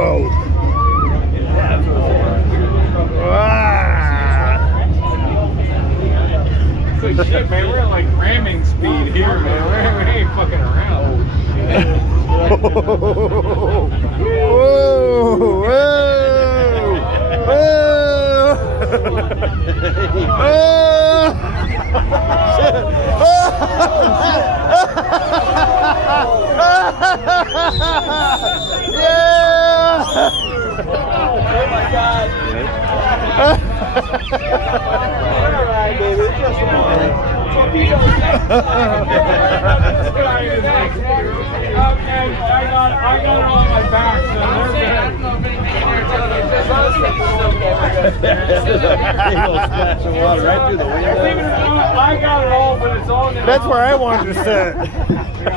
Cabo. It's like shit, man. We're at like ramming speed here, man. We ain't fucking around. Whoa, yeah! Oh my God! Alright, baby, just a moment. I got it on my back, so water right through the window. I got it all, but it's on. That's where I wanted to sit.